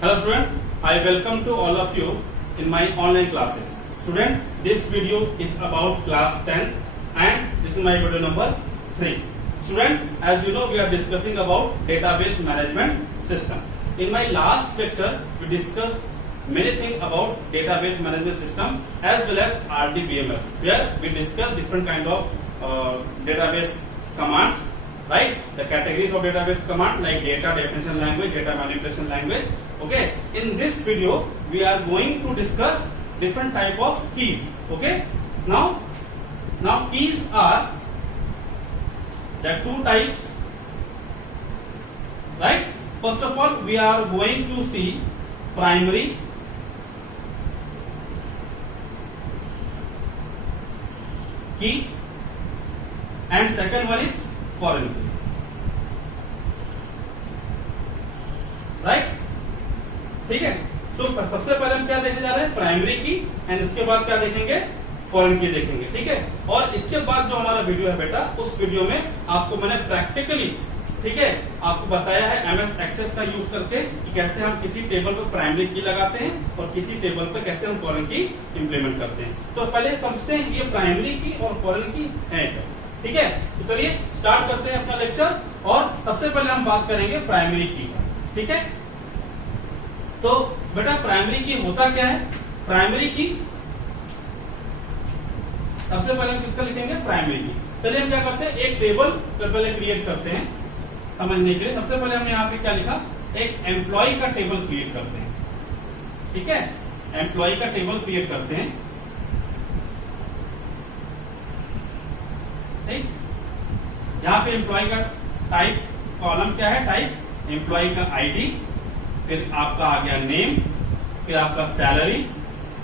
Hello student, I welcome to all of you in my online classes. Student, this video is about class 10 and this is my video number 3. Student, as you know we are discussing about database management system. In my last lecture we discussed many things about database management system as well as RDBMS, where we discussed different kind of database commands, right? The categories of database command like data definition language, data manipulation language. Okay, in this video we are going to discuss different type of keys. Okay, now keys are there are two types, right? First of all we are going to see primary key and second one is foreign key, right? ठीक है, तो सबसे पहले हम क्या देखने जा रहे हैं, प्राइमरी की, एंड इसके बाद क्या देखेंगे, फॉरेन की देखेंगे. ठीक है, और इसके बाद जो हमारा वीडियो है बेटा, उस वीडियो में आपको मैंने प्रैक्टिकली, ठीक है, आपको बताया है एमएस एक्सेस का यूज करके कि कैसे हम किसी टेबल पर प्राइमरी की लगाते हैं और किसी टेबल पर कैसे हम फॉरेन की इंप्लीमेंट करते हैं. तो पहले समझते हैं ये प्राइमरी की और फॉरेन की है क्या. ठीक है, तो चलिए स्टार्ट करते हैं अपना लेक्चर. और सबसे पहले हम बात करेंगे प्राइमरी की का. ठीक है, तो बेटा प्राइमरी की होता क्या है. प्राइमरी की सबसे पहले हम किसका लिखेंगे, प्राइमरी की. चलिए हम क्या करते हैं, एक टेबल पहले क्रिएट करते हैं समझने के लिए. सबसे पहले हमने यहाँ पे क्या लिखा, एक एम्प्लॉय का टेबल क्रिएट करते हैं. ठीक है, एम्प्लॉय का टेबल क्रिएट करते हैं. ठीक, यहाँ पे एम्प्लॉय का टाइप कॉलम क्या है, टाइप एम्प्लॉय का आईडी, फिर आपका आ गया नेम, फिर आपका सैलरी,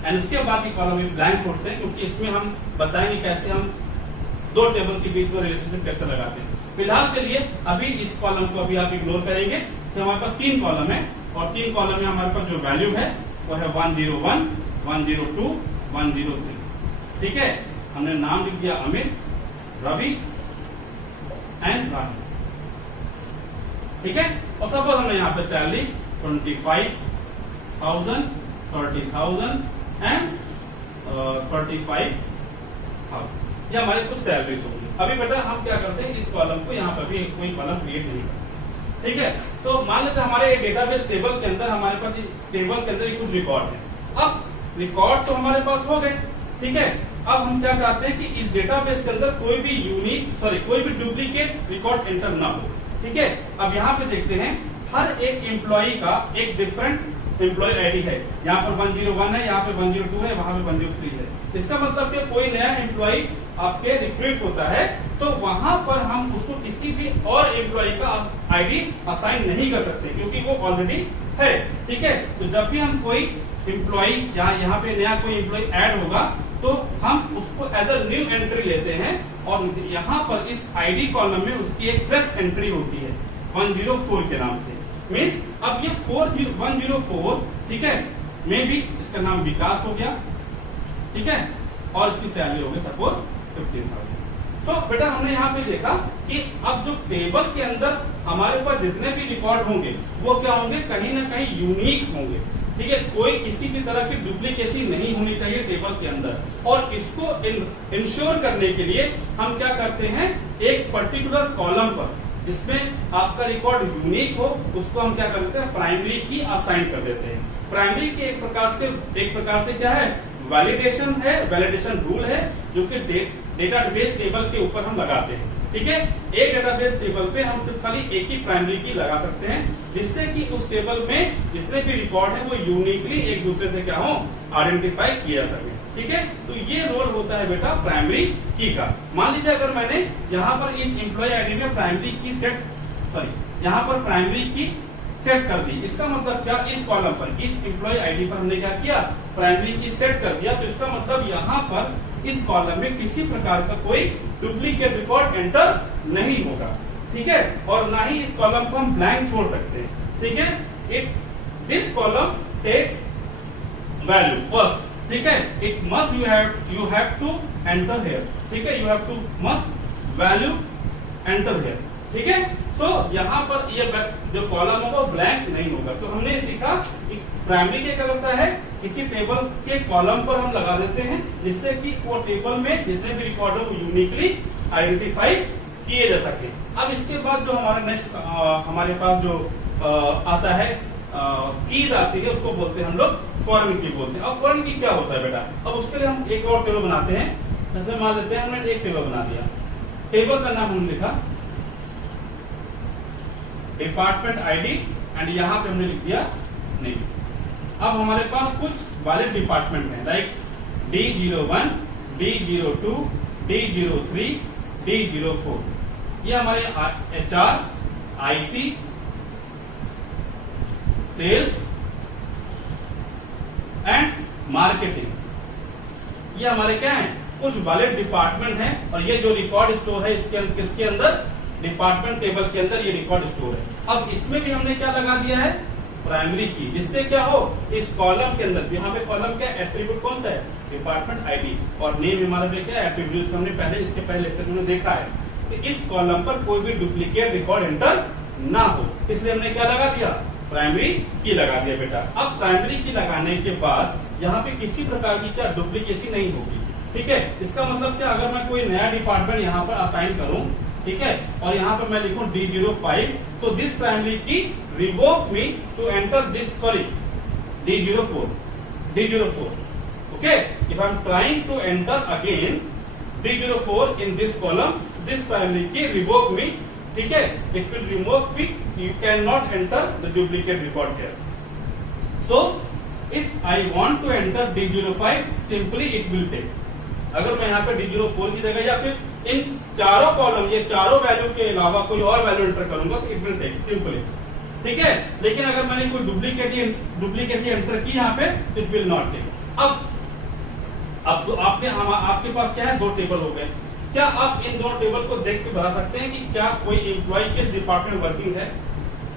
एंड इसके बाद ये कॉलम में ब्लैंक छोड़ते हैं क्योंकि इसमें हम बताएंगे कैसे हम दो टेबल के बीच में रिलेशनशिप कैसे लगाते हैं. फिलहाल के लिए अभी इस कॉलम को अभी आप इग्नोर करेंगे. तो हमारे पास तीन कॉलम है और तीन कॉलम में हमारे पास जो वैल्यू है वो है 101, 102, 103. ठीक है, हमने नाम लिख दिया अमित, रवि एंड रानी. ठीक है, और सपोज हमने यहाँ पे सैलरी 25,000, 30,000 एंड 35,000, ये हमारी कुछ सैलरीज होगी. अभी बेटा हम क्या करते हैं, इस कॉलम को यहाँ पर भी कोई कॉलम क्रिएट नहीं करते. ठीक है, तो मान लेते हैं हमारे डेटाबेस टेबल के अंदर हमारे पास टेबल के अंदर कुछ रिकॉर्ड है. अब रिकॉर्ड तो हमारे पास हो गए. ठीक है, अब हम क्या चाहते हैं कि इस डेटाबेस के अंदर कोई भी डुप्लीकेट रिकॉर्ड एंटर ना हो. ठीक है, अब यहाँ पे देखते हैं हर एक एम्प्लॉय का एक डिफरेंट एम्प्लॉय आईडी है. यहाँ पर 101 है, यहाँ पे 102 है, वहां पे 103 है. इसका मतलब कि कोई नया एम्प्लॉय आपके रिक्रूट होता है तो वहां पर हम उसको किसी भी और एम्प्लॉय का आईडी असाइन नहीं कर सकते क्योंकि वो ऑलरेडी है. ठीक है, तो जब भी हम कोई एम्प्लॉय यहाँ पे नया कोई एम्प्लॉय ऐड होगा तो हम उसको एज अ न्यू एंट्री लेते हैं और यहाँ पर इस आईडी कॉलम में उसकी एक फ्रेश एंट्री होती है 104 के नाम से. मीन्स अब ये 104, ठीक है, में भी इसका नाम विकास हो गया. ठीक है, और इसकी सैलरी हो गई सपोज 15,000. तो बेटा हमने यहाँ पे देखा कि अब जो टेबल के अंदर हमारे पास जितने भी रिकॉर्ड होंगे वो क्या होंगे, कहीं ना कहीं यूनिक होंगे. ठीक है, कोई किसी भी तरह की डुप्लीकेसी नहीं होनी चाहिए टेबल के अंदर. और इसको इंश्योर करने के लिए हम क्या करते हैं, एक पर्टिकुलर कॉलम पर जिसमें आपका रिकॉर्ड यूनिक हो उसको हम क्या कर देते हैं, प्राइमरी की असाइन कर देते हैं. प्राइमरी की एक प्रकार से क्या है, वैलिडेशन है, वैलिडेशन रूल है जो कि डेटाबेस टेबल के ऊपर हम लगाते हैं. ठीक है, एक डेटाबेस टेबल पे हम सिर्फ खाली एक ही प्राइमरी की लगा सकते हैं जिससे कि उस टेबल में जितने भी रिकॉर्ड है वो यूनिकली एक दूसरे से क्या हो, आइडेंटिफाई किया जा सके. ठीक है, तो ये रोल होता है बेटा प्राइमरी की का. मान लीजिए अगर मैंने यहाँ पर इस एम्प्लॉय आईडी में प्राइमरी की सेट कर दी, इसका मतलब क्या, इस कॉलम पर इस एम्प्लॉय आईडी पर हमने क्या किया, प्राइमरी की सेट कर दिया. तो इसका मतलब यहाँ पर इस कॉलम में किसी प्रकार का कोई डुप्लीकेट रिकॉर्ड एंटर नहीं होगा. ठीक है, और ना ही इस कॉलम को हम ब्लैंक छोड़ सकते हैं. ठीक है, this column takes value first. ठीक है, it must you have to enter here. ठीक है, you have to must value enter here. ठीक है, तो यहाँ पर ये जो कॉलम होगा ब्लैंक नहीं होगा. तो हमने सीखा प्राइमरी क्या करता है, किसी टेबल के कॉलम पर हम लगा देते हैं जिससे कि वो टेबल में जितने भी रिकॉर्ड है वो यूनिकली आइडेंटिफाई किए जा सके। अब इसके बाद जो हमारा नेक्स्ट हमारे पास जो आता है कीज आती है, उसको बोलते हैं हम लोग फॉरेन की बोलते हैं। अब फॉरेन की क्या होता है बेटा, अब उसके लिए हम एक और टेबल बनाते हैं। जैसे मान लेते हैं हमने एक टेबल बना दिया, टेबल का नाम हमने लिखा डिपार्टमेंट आईडी एंड यहां पे हमने लिख दिया नहीं। अब हमारे पास कुछ वैलिड डिपार्टमेंट है like D01, D02, D03, D04। ये हमारे HR, IT, sales and marketing, ये हमारे क्या है, कुछ वैलिड डिपार्टमेंट है। और ये जो रिकॉर्ड स्टोर है किसके अंदर, डिपार्टमेंट टेबल के अंदर ये रिकॉर्ड स्टोर है। अब इसमें भी हमने क्या लगा दिया है, प्राइमरी की, जिससे क्या हो, इस कॉलम के अंदर, यहाँ पे कॉलम क्या एट्रीब्यूट कौन सा है, डिपार्टमेंट आईडी, और नेम हमारा क्या है एट्रीब्यूट, हमने पहले इसके पहले लेक्चर में देखा है कि इस कॉलम पर कोई भी डुप्लीकेट रिकॉर्ड एंटर ना हो, इसलिए हमने क्या लगा दिया, प्राइमरी की लगा दिया बेटा। अब प्राइमरी की लगाने के बाद यहाँ पे किसी प्रकार की क्या डुप्लीकेसी नहीं होगी, ठीक है। इसका मतलब क्या, अगर मैं कोई नया डिपार्टमेंट यहाँ पर असाइन करूं, ठीक है, और यहाँ पर मैं लिखूं D05, तो this primary key revoke me to enter this, sorry D04, okay, if I am trying to enter again D04 in this column, this primary key revoke me, ठीक है, it will remove me, you cannot enter the duplicate record here. So if I want to enter D05, simply it will take, अगर मैं यहाँ पे D04 की जगह या फिर इन चारों कॉलम, ये चारों वैल्यू के अलावा कोई और वैल्यू एंटर करूंगा तो इट विल टेक सिंपली, ठीक है। लेकिन अगर मैंने कोई डुप्लीकेसी एंटर की यहाँ पे, इट विल नॉट टेक। अब तो आपके पास क्या है, दो टेबल हो गए। क्या आप इन दोनों टेबल को देख के बता सकते हैं कि क्या कोई एम्प्लॉय किस डिपार्टमेंट वर्किंग है,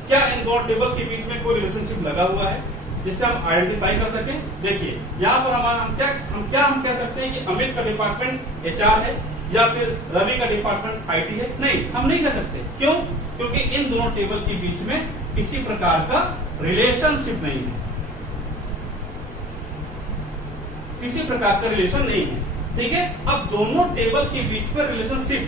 क्या इन दोनों टेबल के बीच में कोई रिलेशनशिप लगा हुआ है जिससे हम आइडेंटिफाई कर सकें। देखिए यहाँ पर हम कह सकते हैं कि अमित का डिपार्टमेंट HR है या फिर रवि का डिपार्टमेंट IT है, नहीं, हम नहीं कह सकते। क्यों, क्योंकि इन दोनों टेबल के बीच में किसी प्रकार का रिलेशनशिप नहीं है, किसी प्रकार का रिलेशन नहीं है, ठीक है। अब दोनों टेबल के बीच में रिलेशनशिप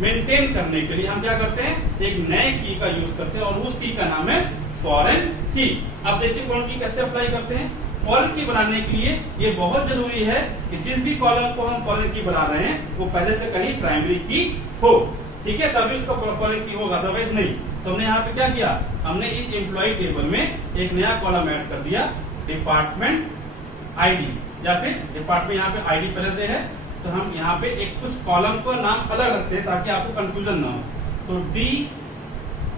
मेंटेन करने के लिए हम क्या करते हैं, एक नए की का यूज करते हैं और उस की का नाम है फॉरेन की। अब देखिए फॉरेन की कैसे अप्लाई करते हैं। फॉरेन की बनाने के लिए ये बहुत जरूरी है कि जिस भी कॉलम को हम फॉरेन की बना रहे हैं वो पहले से कहीं प्राइमरी की हो, ठीक है, तभी उसका फॉरेन की होगा, अदरवाइज नहीं। तो हमने यहाँ पे क्या किया, हमने इस एम्प्लॉय टेबल में एक नया कॉलम ऐड कर दिया, डिपार्टमेंट आईडी, या फिर डिपार्टमेंट यहाँ पे आईडी पहले से है तो हम यहाँ पे एक कुछ कॉलम को नाम अलग रखते हैं ताकि आपको कंफ्यूजन ना हो। तो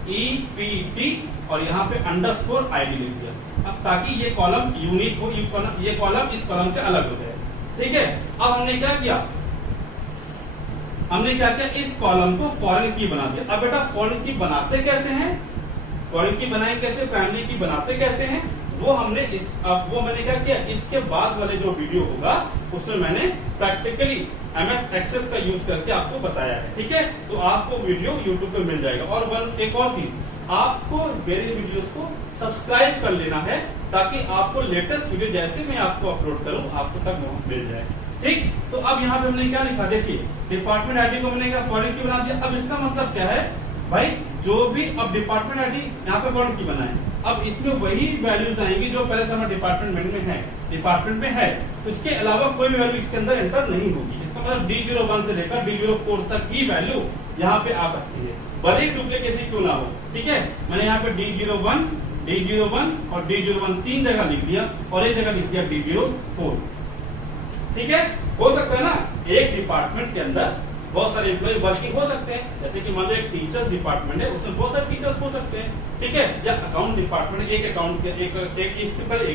DEPT और यहाँ पे अंडरस्कोर आईडी लिख दिया, अब ताकि ये कॉलम यूनिक हो, ये कॉलम इस कॉलम से अलग हो जाए, ठीक है। अब हमने क्या किया, इस कॉलम को फॉरेन की बना दिया। अब बेटा फॉरेन की बनाते कैसे हैं, फॉरेन की बनाए कैसे, प्राइमरी की बनाते कैसे हैं, वो मैंने क्या किया, इसके बाद वाले जो वीडियो होगा उसमें मैंने प्रैक्टिकली MS एक्सेस का यूज करके आपको बताया है, ठीक है। तो आपको वीडियो YouTube पे मिल जाएगा। और एक और चीज, आपको मेरे वीडियोस को सब्सक्राइब कर लेना है ताकि आपको लेटेस्ट वीडियो जैसे मैं आपको अपलोड करूं आपको तक मिल जाए, ठीक। तो अब यहाँ पे हमने क्या लिखा, देखिए डिपार्टमेंट आईडी को हमने क्या फॉरेन की बना दिया। अब इसका मतलब क्या है भाई, जो भी अब डिपार्टमेंट आईडी यहाँ पे फॉरेन की बनाए, अब इसमें वही वैल्यूज आएंगी जो पहले से हमारे डिपार्टमेंट में है, इसके अलावा कोई भी वैल्यू इसके अंदर एंटर नहीं होगी। इसका मतलब D01 से लेकर D04 तक की वैल्यू यहाँ पे आ सकती है, भले ही डुप्लीकेसी क्यों ना हो, ठीक है। मैंने यहाँ पे D01 और D01 तीन जगह लिख दिया और एक जगह लिख दिया D04, ठीक है। हो सकता है ना एक डिपार्टमेंट के अंदर बहुत सारे एम्प्लॉय वर्किंग हो सकते हैं, जैसे कि मान लो एक टीचर्स डिपार्टमेंट है उसमें बहुत सारे टीचर्स हो सकते हैं, ठीक है। या अकाउंट डिपार्टमेंट, एक अकाउंट एक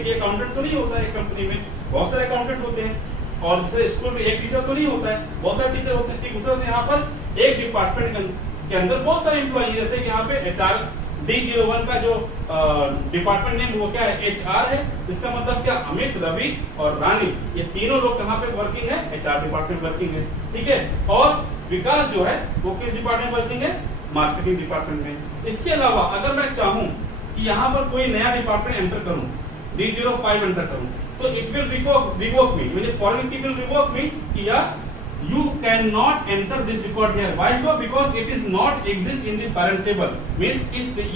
ही अकाउंटेंट तो नहीं होता है, एक कंपनी में बहुत सारे अकाउंटेंट होते हैं, और जैसे स्कूल में एक टीचर तो नहीं होता है, बहुत सारे टीचर होते हैं, ठीक। दूसरा यहाँ पर एक डिपार्टमेंट के अंदर बहुत सारे एम्प्लॉय, जैसे कि यहाँ पे HR D01 का जो डिपार्टमेंट नेम वो क्या है, HR है। इसका मतलब क्या, अमित, रवि और रानी, ये तीनों लोग कहाँ पे वर्किंग है, HR डिपार्टमेंट वर्किंग है, ठीक है। और विकास जो है वो किस डिपार्टमेंट वर्किंग है, मार्केटिंग डिपार्टमेंट में। इसके अलावा अगर मैं चाहूं कि यहाँ पर कोई नया डिपार्टमेंट एंटर करूं, D05 एंटर करूं तो it will revoke me, means foreign की विल रिवोक मी कि यार you cannot enter this record here. Why so? Because it is not exist in the parent table. Means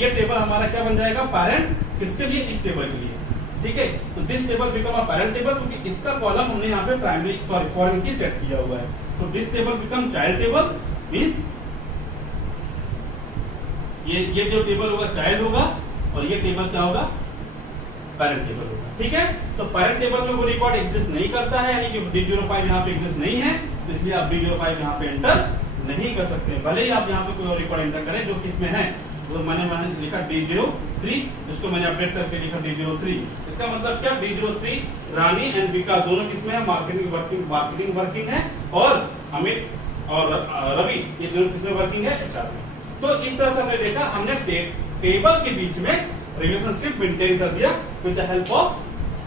ये टेबल हमारा क्या बन जाएगा, पैरेंट किसके लिए, इस टेबल के लिए, ठीक है। तो this table become a parent table क्योंकि इसका कॉलम हमने यहाँ पे प्राइमरी फॉरेन की सेट किया हुआ है। तो this table become child table, means ये जो टेबल होगा चाइल्ड होगा और ये टेबल क्या होगा, पैरेंट टेबल होगा, ठीक है। तो पैरेंट टेबल में वो रिकॉर्ड एग्जिस्ट नहीं करता है, यानी कि D05 यहाँ पे एग्जिस्ट नहीं है, तो इसलिए आप D05 यहाँ पे एंटर नहीं कर सकते। भले ही आप यहाँ पे कोई और रिकॉर्ड एंटर करें जो किसमें है, तो मैंने लिखा D03, इसको मैंने अपडेट करके लिखा D03। इसका मतलब क्या, D03 रानी एंड विकास दोनों किसमें है, मार्केटिंग वर्किंग है, और अमित और रवि ये दोनों किसमें वर्किंग है, HR में। तो इस तरह से हमने देखा, हमने टेबल के बीच में रिलेशनशिप मेंटेन कर दिया with the help of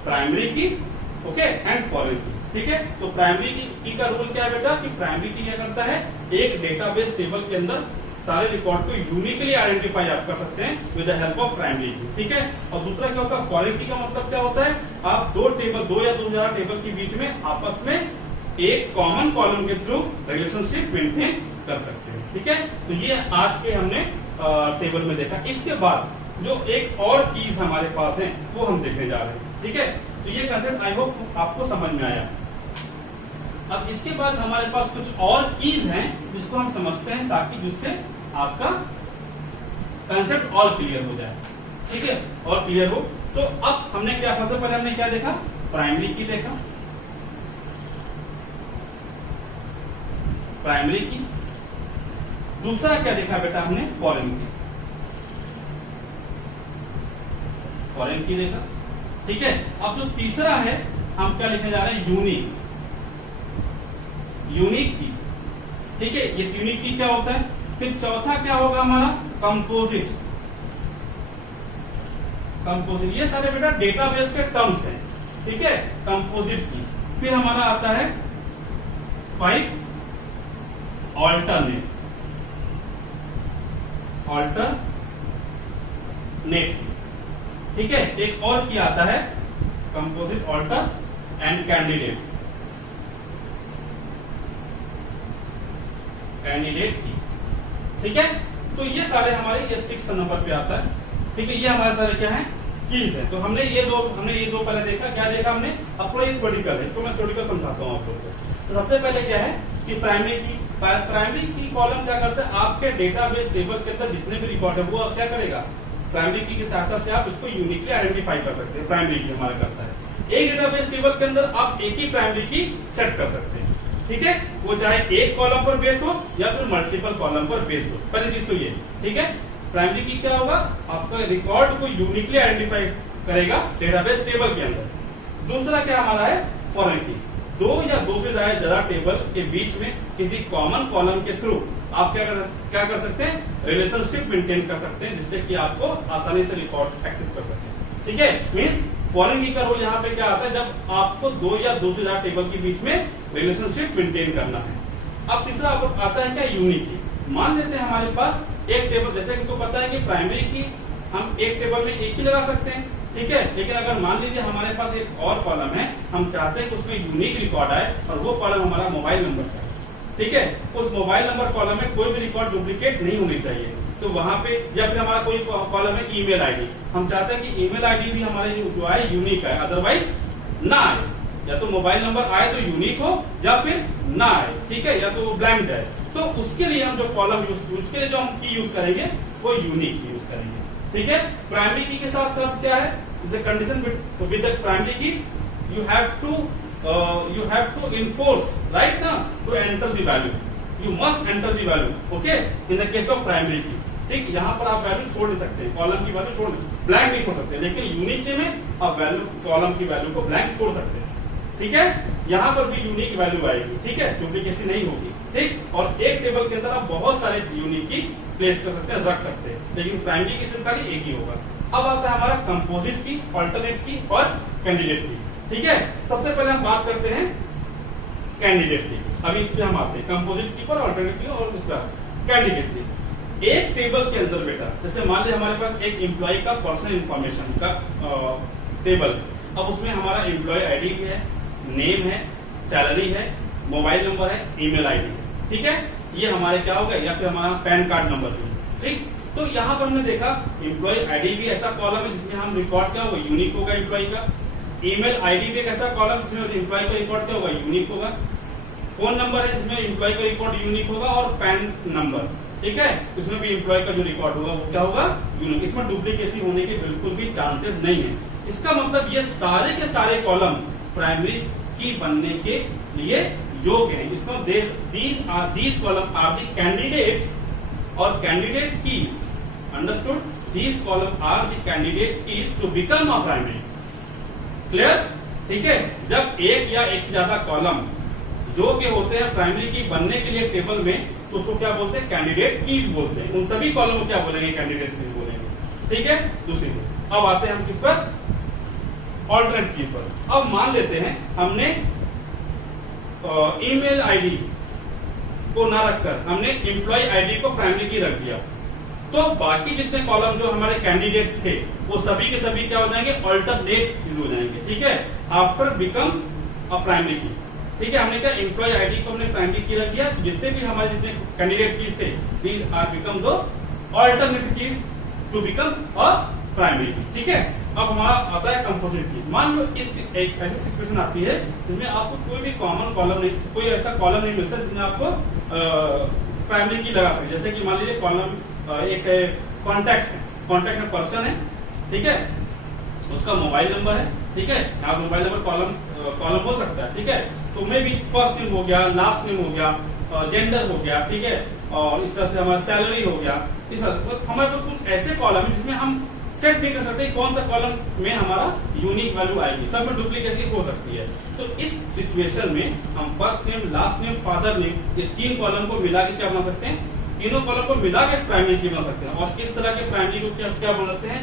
primary की, ओके, एंड फॉरेन की, ठीक है। तो प्राइमरी की का रूल क्या है बेटा, कि प्राइमरी की क्या करता है, एक डेटाबेस टेबल के अंदर सारे रिकॉर्ड को यूनिकली आइडेंटिफाई आप कर सकते हैं with the help of primary key, ठीक है। और दूसरा क्या होता है, फॉरेन की का मतलब क्या होता है, आप दो या दो ज्यादा टेबल के बीच में आपस में एक कॉमन कॉलम के थ्रू रिलेशनशिप मेंटेन कर सकते हैं, ठीक है। तो ये आज के हमने टेबल में देखा। इसके बाद जो एक और कीज हमारे पास है वो हम देखने जा रहे हैं, ठीक है। तो ये कंसेप्ट आई होप आपको समझ में आया। अब इसके बाद हमारे पास कुछ और कीज हैं जिसको हम समझते हैं ताकि जिससे आपका कंसेप्ट और क्लियर हो जाए, ठीक है, और क्लियर हो। तो अब हमने क्या, सबसे पहले हमने क्या देखा, प्राइमरी की देखा, प्राइमरी की। दूसरा क्या देखा बेटा हमने, फॉरेन की, फॉरेन की देखा, ठीक है। अब जो तीसरा है हम क्या लिखने जा रहे हैं, यूनिक, यूनिक की, ठीक है। ये यूनिक की क्या होता है। फिर चौथा क्या होगा हमारा, कंपोजिट, कंपोजिट। ये सारे बेटा डेटाबेस के टर्म्स हैं, ठीक है, कंपोजिट की। फिर हमारा आता है 5 ऑल्टरनेट, ऑल्टरनेट, ठीक है। एक और की आता है composite, alter and candidate, candidate key, ठीक है। तो ये सारे हमारे ये 6 नंबर पे आता है, ठीक है। ये हमारे सारे क्या है, कीज है। तो हमने ये दो पहले देखा, क्या देखा हमने। अब थोड़ा ये थ्योरेटिकल है, इसको मैं थ्योरेटिकल समझाता हूँ आप लोगों को। तो सबसे पहले क्या है कि प्राइमरी की कॉलम क्या करता है, आपके डेटाबेस टेबल के अंदर जितने भी रिकॉर्ड है वो क्या करेगा, प्राइमरी की सहायता से आप इसको यूनिकली आइडेंटिफाई कर सकते हैं। प्राइमरी की हमारा करता है, एक डेटाबेस टेबल के अंदर आप एक ही प्राइमरी की सेट कर सकते हैं, ठीक है। वो चाहे एक कॉलम पर बेस हो या फिर मल्टीपल कॉलम पर बेस हो। पहली चीज तो ये, ठीक है। प्राइमरी की क्या होगा, आपका रिकॉर्ड को यूनिकली आइडेंटिफाई करेगा डेटाबेस टेबल के अंदर। दूसरा क्या हमारा है, फॉरेन की, दो या दो से ज्यादा टेबल के बीच में किसी कॉमन कॉलम के थ्रू आप क्या कर सकते हैं, रिलेशनशिप मेंटेन कर सकते हैं, जिससे कि आपको आसानी से रिकॉर्ड एक्सेस कर सकते हैं, ठीक है। मींस फॉरेन की का रोल यहाँ पे क्या आता है, जब आपको दो या दो से ज्यादा टेबल के बीच में रिलेशनशिप मेंटेन करना है। अब तीसरा आता है क्या, यूनिक की। मान लेते हैं हमारे पास एक टेबल, जैसे हमको पता है कि प्राइमरी की हम एक टेबल में एक ही लगा सकते हैं, ठीक है। लेकिन अगर मान लीजिए हमारे पास एक और कॉलम है, हम चाहते हैं कि उसमें यूनिक रिकॉर्ड आए और वो कॉलम हमारा मोबाइल नंबर का है, ठीक है। उस मोबाइल नंबर कॉलम में कोई भी रिकॉर्ड डुप्लीकेट नहीं होनी चाहिए। तो वहां पे, या फिर हमारा कोई कॉलम है ईमेल आईडी, हम चाहते हैं कि ईमेल आईडी भी हमारे जो आए यूनिक है, अदरवाइज ना आए। या तो मोबाइल नंबर आए तो यूनिक हो या फिर ना आए, ठीक है, या तो ब्लैंक जाए। तो उसके लिए हम जो कॉलम उसके लिए जो हम की यूज करेंगे वो यूनिक की यूज करेंगे, ठीक है। प्राइमरी की के साथ साथ क्या है, is a condition with the primary की, you have to enforce, right now, to enter the value. You must enter the value, okay? In the case of primary key, ठीक, यहाँ पर आप वैल्यू छोड़ नहीं सकते, कॉलम की वैल्यू छोड़, ब्लैंक नहीं छोड़ सकते, लेकिन यूनिक के में आप वैल्यू, कॉलम की वैल्यू को ब्लैंक छोड़ सकते हैं, ठीक है। यहाँ पर भी यूनिक वैल्यू आएगी, ठीक है, डुप्लीकेसी नहीं होगी, ठीक। और एक टेबल के अंदर आप बहुत सारे यूनिक की प्लेस कर सकते हैं, रख सकते हैं, लेकिन प्राइमरी की सिर्फ खाली एक ही होगा। अब आता है हमारा कंपोजिट की, ऑल्टरनेट की और कैंडिडेट की, ठीक है। सबसे पहले हम बात करते हैं कैंडिडेट की, अभी इस पे हम आते हैं, कंपोजिट की पर, ऑल्टरनेट की और इसका कैंडिडेट की। एक टेबल के अंदर बेटा, जैसे मान लीजिए हमारे पास एक एम्प्लॉय का पर्सनल इंफॉर्मेशन का टेबल। अब उसमें हमारा एम्प्लॉय आईडी भी है, नेम है, सैलरी है, मोबाइल नंबर है, ईमेल आईडी है, ठीक है। ये हमारे क्या होगा, या फिर हमारा पैन कार्ड नंबर भी, ठीक। तो यहाँ पर हमने देखा एम्प्लॉय आईडी भी ऐसा कॉलम है जिसमें हम रिकॉर्ड क्या होगा, यूनिक होगा एम्प्लॉय का। ईमेल आईडी भी एक ऐसा कॉलम जिसमें एम्प्लॉय का रिकॉर्ड क्या होगा, यूनिक होगा। फोन नंबर है जिसमें एम्प्लॉय का रिकॉर्ड यूनिक होगा, और पैन नंबर, ठीक है, इसमें भी एम्प्लॉय का जो रिकॉर्ड होगा वो क्या होगा, यूनिक। इसमें डुप्लीकेसी होने के बिल्कुल भी चांसेस नहीं है। इसका मतलब ये सारे के सारे कॉलम प्राइमरी की बनने के लिए योग्य हैं। इसमें these column are the candidates or candidate keys. Understood? These column are the candidate keys to become a primary. Clear? ठीक है। जब एक या एक से ज्यादा कॉलम योग्य होते हैं प्राइमरी की बनने के लिए टेबल में, तो उसको क्या बोलते हैं, कैंडिडेट कीज बोलते हैं। उन सभी कॉलम को क्या बोलेंगे, कैंडिडेट कीज बोलेंगे, ठीक है। दूसरी को अब आते हैं हम किस पर, ऑल्टरनेट की पर। अब मान लेते हैं हमने ईमेल आईडी को ना रखकर हमने एम्प्लॉय आईडी को प्राइमरी की रख दिया, तो बाकी जितने कॉलम जो हमारे कैंडिडेट थे वो सभी के सभी क्या हो जाएंगे, ऑल्टरनेट कीज हो जाएंगे, ठीक है, after become a primary key, ठीक है। हमने क्या एम्प्लॉय आईडी को हमने प्राइमरी की रख दिया, तो जितने भी हमारे जितने कैंडिडेट कीज थे these are become the alternate keys to become a primary key, ठीक है। अब हमारा आता है कंपोजिट की। मान लो इस एक ऐसी सिचुएशन आती है जिसमें आपको कोई भी कॉमन कॉलम नहीं, कोई ऐसा कॉलम नहीं मिलता जिसमें आपको प्राइमरी की लगा सके। जैसे कि मान लीजिए कॉलम एक कॉन्टैक्ट है, कॉन्टैक्ट में पर्सन है, ठीक है, उसका मोबाइल नंबर है, ठीक है, यहाँ मोबाइल नंबर कॉलम हो सकता है, ठीक है। तो में भी फर्स्ट नेम हो गया, लास्ट नेम हो गया, जेंडर हो गया, ठीक है, और इस तरह से हमारा सैलरी हो गया। इस हमारे पास कुछ ऐसे कॉलम है जिसमें हम सेट नहीं कर सकते कौन सा कॉलम में हमारा यूनिक वैल्यू आएगी, सब में डुप्लीकेसी हो सकती है। तो इस सिचुएशन में हम first name, last name, father name, ये तीन कॉलम को मिला के क्या बना सकते हैं, तीनों कॉलम को मिला के प्राइमरी की बना सकते हैं। और इस तरह के प्राइमरी को क्या बोलते हैं,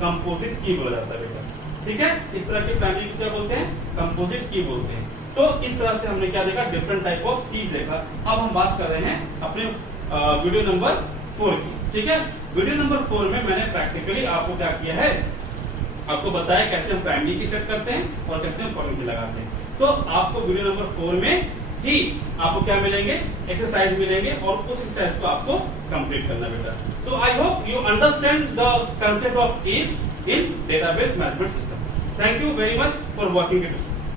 कंपोजिट की बोला जाता है बेटा, ठीक है। इस तरह के प्राइमरी को क्या बोलते हैं, कंपोजिट की बोलते हैं। तो इस तरह से हमने क्या देखा, डिफरेंट टाइप ऑफ कीज देखा। अब हम बात कर रहे हैं अपने वीडियो नंबर 4 की, ठीक है। वीडियो नंबर 4 में मैंने प्रैक्टिकली आपको क्या किया है, आपको बताया कैसे हम प्राइमरी की सेट करते हैं और कैसे हम फॉर्मूला की लगाते हैं। तो आपको वीडियो नंबर 4 में ही आपको क्या मिलेंगे, एक्सरसाइज मिलेंगे, और उस एक्सरसाइज को आपको कंप्लीट करना बेटा। तो I hope you understand the concept of keys in database management system. Thank you very much for watching it.